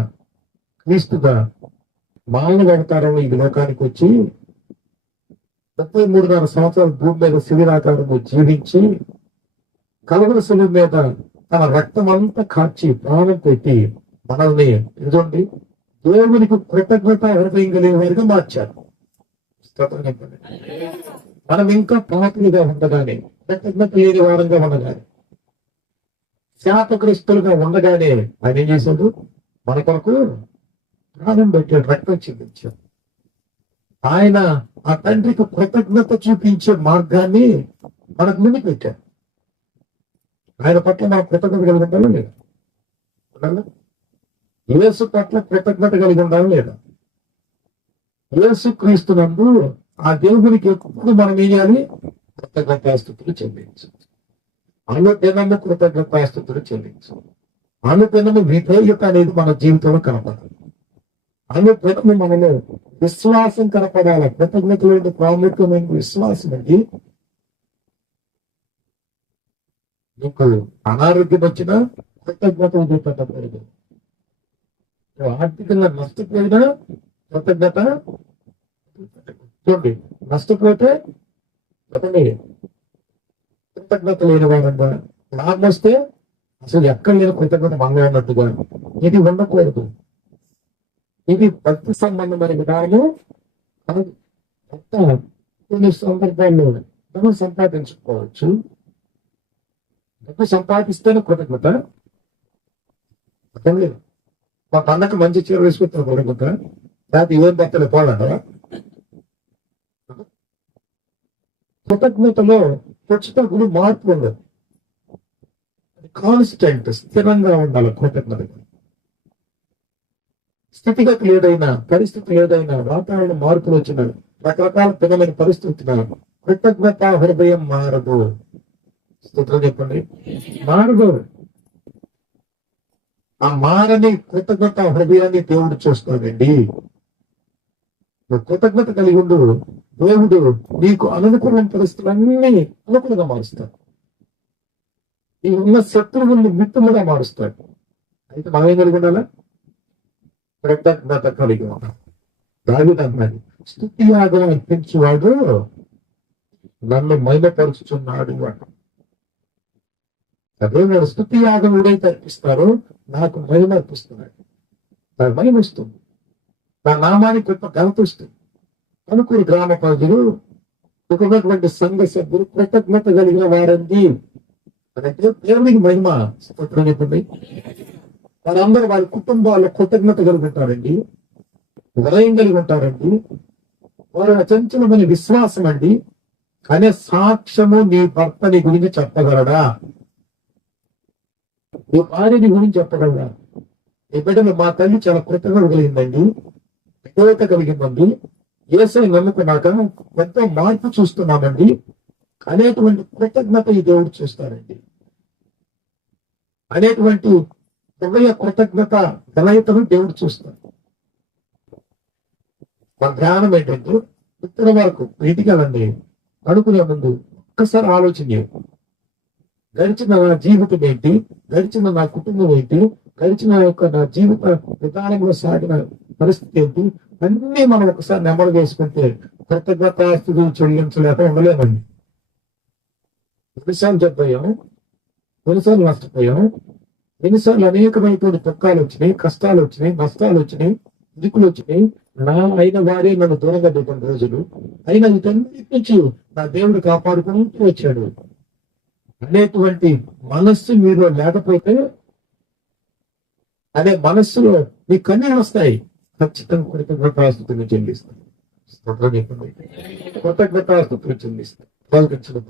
క్రీస్తుగా మానవ అవతారంలో ఈ లోకానికి వచ్చి 33.5 సంవత్సరాల భూమి మీద శిబిరాకారంలో జీవించి కలవర శిలువ మీద తన రక్తం అంతా కాచి ప్రాణం పెట్టి మనల్ని ఇదండి దేవునికి కృతజ్ఞత హృదయం కలిగిన వారిగా మార్చారు. స్తోత్రం చెప్పండి. మనం ఇంకా పాపులుగా ఉండగానే, కృతజ్ఞత లేని వారంగా ఉండగానే, శాపగ్రస్తులుగా ఉండగానే ఆయన ఏం చేశాడు? మన కొరకు ప్రాణం పెట్టాడు, రక్తం చిందించాడు. ఆయన ఆ తండ్రికి కృతజ్ఞత చూపించే మార్గాన్ని మనకు ముందు పెట్టాడు. ఆయన పట్ల మనం కృతజ్ఞత కలిగి ఉండాలా లేదా? ఉండాలా? యేసు పట్ల కృతజ్ఞత కలిగి ఉండాలా లేదా? యేసు క్రీస్తునందు ఆ దేవునికి ఎప్పుడు మనం ఏం చేయాలి? కృతజ్ఞతాస్తుతులు చెల్లించు. అనుదినము కృతజ్ఞతాస్తుతులు చెల్లించు. అనుదినము విధేయత అనేది మన జీవితంలో కనపడాలి. అనుదినము మనలో విశ్వాసం కనపడాలి. కృతజ్ఞతలో ప్రాముఖ్యమైన విశ్వాసం అండి. నీకు అనారోగ్యం వచ్చినా కృతజ్ఞత చూపెట్టకూడదు. ఆర్థికంగా నష్టపోయినా కృతజ్ఞత చూడండి. నష్టపోతే కృతజ్ఞత లేని వారంగా, లాభం వస్తే అసలు ఎక్కడ లేని కృతజ్ఞత మనలో ఉన్నట్టుగా ఇది ఉండకూడదు. ఇది భక్తి సంబంధమైన విధానము కాదు. కొన్ని సందర్భాల్లో మనం సంపాదించుకోవచ్చు. డబ్బు సంపాదిస్తేనే కృతజ్ఞత. మా పండగ మంచి చీర వేసుకుంటారు కృతజ్ఞత. లేకపోతే ఏం బట్టలు పోవాలంటారా? కృతజ్ఞతలో ఖచ్చితంగా మార్పు ఉండదు. కాన్స్టెంట్, స్థిరంగా ఉండాలి కృతజ్ఞత. స్థితిగతులు ఏదైనా, పరిస్థితి ఏదైనా, వాతావరణ మార్పులు వచ్చిన, రకరకాల భిన్నమైన పరిస్థితులు, కృతజ్ఞత హృదయం మారదు. స్తోత్రం చెప్పండి. మారదు. ఆ మారని కృతజ్ఞత హృదయాన్ని దేవుడు చూస్తాడండి. నువ్వు కృతజ్ఞత కలిగి ఉండు, దేవుడు నీకు అనుకూలమైన పరిస్థితులన్నీ అనుకూలంగా మారుస్తాడు. ఈ ఉన్న శత్రువుల్ని మిత్రులుగా మారుస్తాడు. అయితే మనం ఏం కలిగి ఉండాలా? కృతజ్ఞత కలిగి ఉండాలి. దావీదు అన్నాడు, స్తుతి యాగం అర్పించువాడు నన్ను మహిమపరుచుచున్నాడు అంట. అదే వాడు స్తుతి యాగం ఎవడైతే అర్పిస్తారో నాకు మహిమ అర్పిస్తున్నాడు. నాకు మహిమ వస్తుంది, నా నామానికి గొప్ప ఘనత వస్తుంది. అనుకూల గ్రామ ప్రజలు ఒకటువంటి సంఘ సభ్యులు కృతజ్ఞత కలిగిన వారండి అంటే దేవునికి మహిమ. స్తోత్రం చెప్పండి. వారందరూ వారి కుటుంబాల్లో కృతజ్ఞత కలిగి ఉంటారండి, వినయం కలిగి ఉంటారండి. వారు అచంచలమైన విశ్వాసం అండి. అనే సాక్ష్యము నీ భర్త నీ గురించి చెప్పగలడా? నీ భార్య నీ గురించి చెప్పగలరా? నీ బిడ్డలు మా తల్లి చాలా కృతజ్ఞత కలిగిందండి, విధేయత కలిగిందండి, యేసయ్య నమ్ముకున్నాక ఎంతో మార్పు చూస్తున్నామండి అనేటువంటి కృతజ్ఞత ఈ దేవుడు చూస్తారండి. అనేటువంటి హృదయ కృతజ్ఞత వినయతను దేవుడు చూస్తాడు. మన ధ్యానం ఏంటంటే ఇతర వరకు ఇంటికెళ్ళండి, అనుకునే ముందు ఒక్కసారి ఆలోచన చేయండి. గడిచిన నా జీవితం ఏంటి, గడిచిన నా కుటుంబం ఏంటి, గడిచిన నా జీవిత విధానంలో సాగిన పరిస్థితి ఏంటి, అన్నీ మనం ఒకసారి నెమరు వేసుకుంటే కృతజ్ఞతాస్తుతులు చెల్లించలేక ఉండలేమండి. ఎన్నిసార్లు చెప్పాం, ఎన్నిసార్లు నష్టపోయాం, ఎన్నిసార్లు అనేకమైనటువంటి దుఃఖాలు వచ్చినాయి, కష్టాలు వచ్చినాయి, నష్టాలు వచ్చినాయి, దిక్కులు వచ్చినాయి. నా అయిన వారే నన్ను దూరంగా పెట్టిన రోజులు, అయినా వీటన్నిటి నుంచి నా దేవుడు కాపాడుకుంటూ వచ్చాడు అనేటువంటి మనస్సు మీలో లేకపోతే, అనే మనస్సులో మీ కన్నీళ్ళు వస్తాయి. ఖచ్చితంగా కృతజ్ఞతాస్తుతులు చెల్లిస్తాను. కృతజ్ఞతాస్తుతులు చెల్లిస్తాను. ప్రార్థించారు.